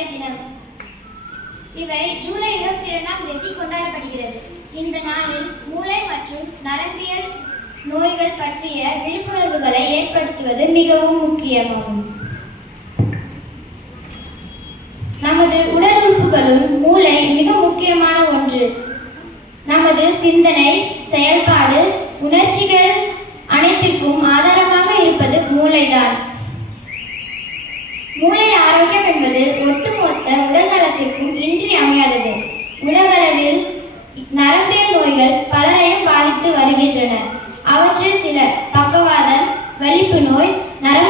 மூளை தினம். இவை ஜூலை 22ஆம் தேதி கொண்டாடப்படுகிறது. இந்த நாளில் மூளை மற்றும் நரம்பியல் நோய்கள் பற்றிய விழிப்புணர்வுகளை ஏற்படுத்துவது மிகவும் முக்கியமாகும். நமது உடல் உறுப்புகளும் மூளை மிக முக்கியமான ஒன்று. நமது சிந்தனை, செயல்பாடு, உணர்ச்சிகள் அனைத்திற்கும் ஆதாரமாக இருப்பது மூளைதான். மூளை ஆரோக்கியம் என்பது ஒட்டுமொத்த உடல் நலத்திற்கும் இன்றியமையாதது. உலகளவில் நரம்பியல் நோய்கள் பலரையும் பாதித்து வருகின்றன. அவற்றில் சில பக்கவாதம், வலிப்பு நோய், நரம்பு